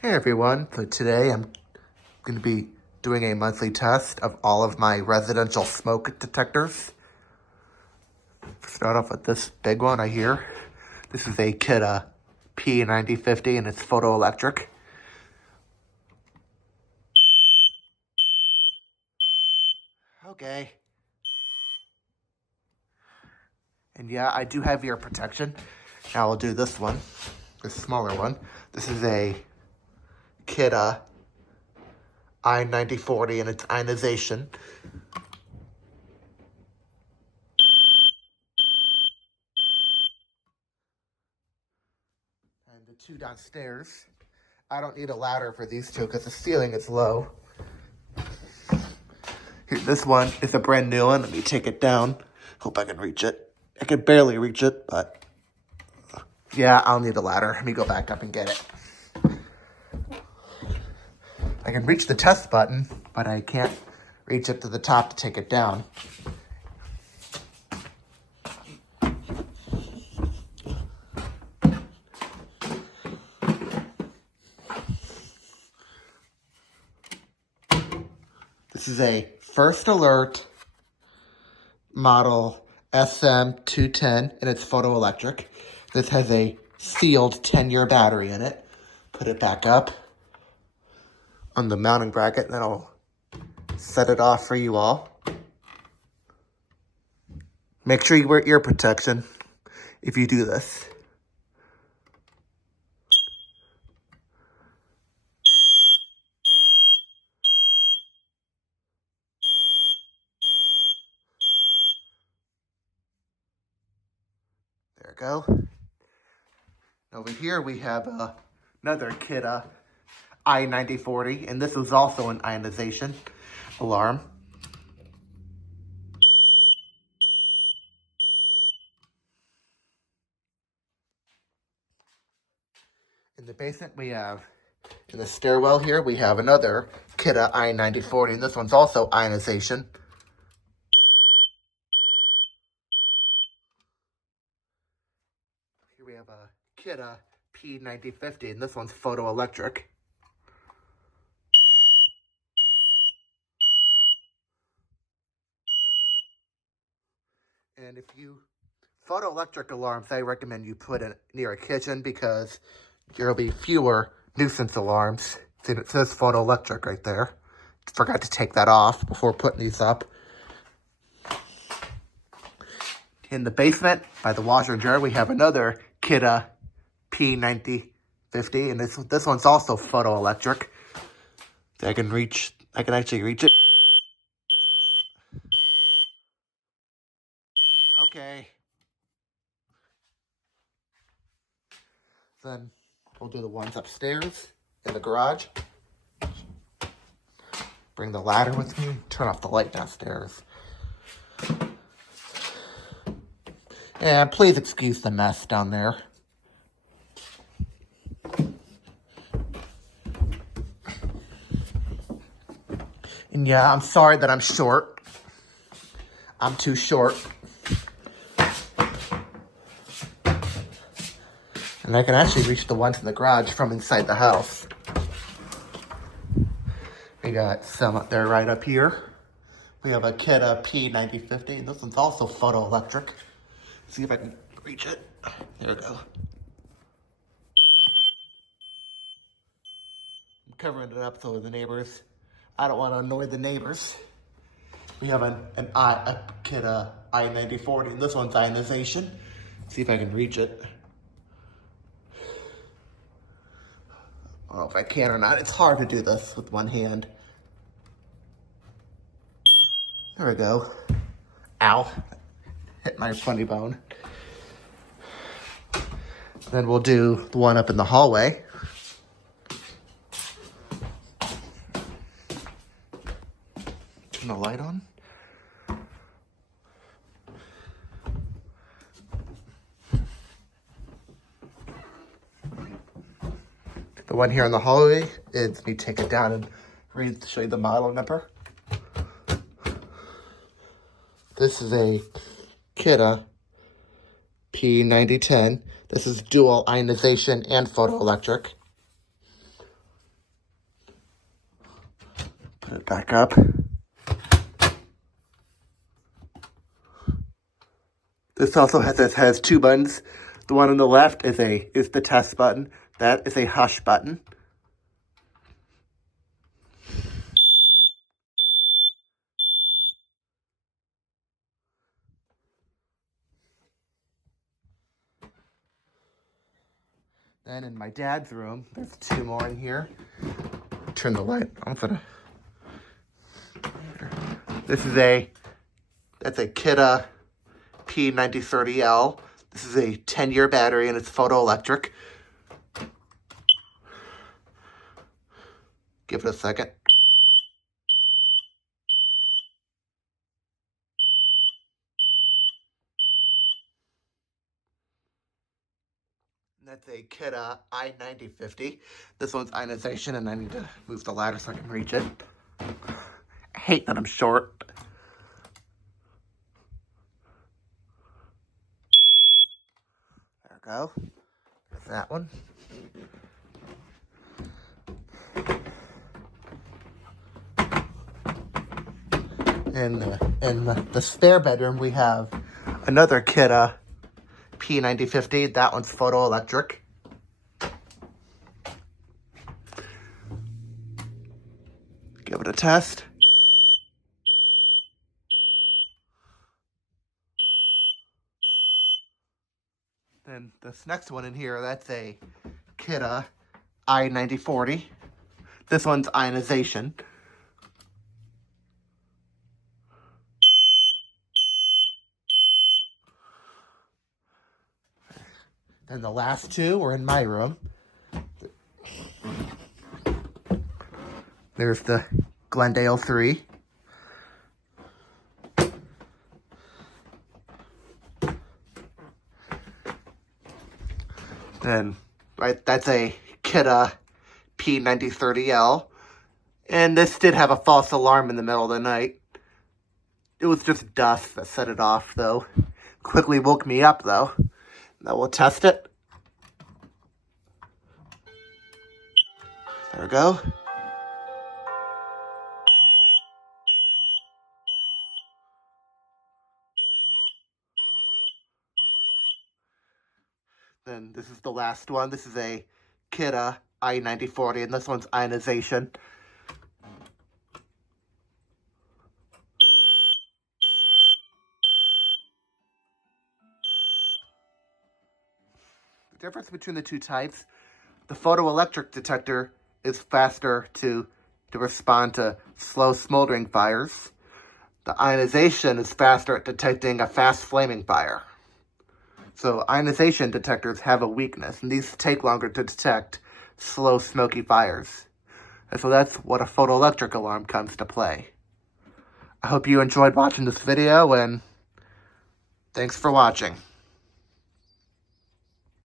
Hey everyone, so today I'm going to be doing a monthly test of all of my residential smoke detectors. Start off with this big one right here. This is a Kidde P9050 and it's photoelectric. Okay. And yeah, I do have ear protection. Now I'll do this one, this smaller one. This is a Kidde I9040 and it's ionization. And the two downstairs, I don't need a ladder for these two because the ceiling is low. Here, this one is a brand new one. Let me take it down. Hope I can reach it. I can barely reach it, but yeah, I'll need a ladder. Let me go back up and get it. I can reach the test button, but I can't reach it to the top to take it down. This is a First Alert model SM210, and it's photoelectric. This has a sealed 10-year battery in it. Put it back up on the mounting bracket, and then I'll set it off for you all. Make sure you wear ear protection if you do this. There we go. Over here we have another Kidde I9040, and this was also an ionization alarm. In the basement we have, in the stairwell here, we have another Kidde I9040, and this one's also ionization. Here we have a Kidde P9050, and this one's photoelectric. And if you, photoelectric alarms, I recommend you put it near a kitchen because there'll be fewer nuisance alarms. See, it says photoelectric right there. Forgot to take that off before putting these up. In the basement, by the washer and dryer, we have another Kidde P9050, and this one's also photoelectric. I can actually reach it. Okay. Then we'll do the ones upstairs in the garage. Bring the ladder with me. Turn off the light downstairs. And please excuse the mess down there. And yeah, I'm sorry that I'm short. I'm too short. And I can actually reach the ones in the garage from inside the house. We got some up there right up here. We have a Kidde P9050, and this one's also photoelectric. See if I can reach it. There we go. I'm covering it up so the neighbors, I don't want to annoy the neighbors. We have a Kidde I9040, and this one's ionization. See if I can reach it. I don't know if I can or not. It's hard to do this with one hand. There we go. Ow. Hit my funny bone. Then we'll do the one up in the hallway. Turn the light on. The one here in the hallway is, let me take it down and show you the model number. This is a Kidde P9010. This is dual ionization and photoelectric. Put it back up. This also has two buttons. The one on the left is the test button. That is a hush button. Then in my dad's room, there's two more in here. Turn the light on for the... That's a Kidda P9030L. This is a 10-year battery and it's photoelectric. Give it a second. That's a Kidda I9050. This one's ionization, and I need to move the ladder so I can reach it. I hate that I'm short. There we go. There's that one. In the spare bedroom, we have another Kidda P9050. That one's photoelectric. Give it a test. Then this next one in here, that's a Kidda I9040. This one's ionization. And the last two were in my room. There's the Glendale 3. Then, right, that's a Kidda P9030L. And this did have a false alarm in the middle of the night. It was just dust that set it off, though. Quickly woke me up, though. Now we'll test it. There we go. Then this is the last one. This is a Kidda I9040, and this one's ionization. The difference between the two types, the photoelectric detector is faster to respond to slow smoldering fires. The ionization is faster at detecting a fast flaming fire. So ionization detectors have a weakness, and these take longer to detect slow smoky fires. And so that's what a photoelectric alarm comes to play. I hope you enjoyed watching this video, and thanks for watching.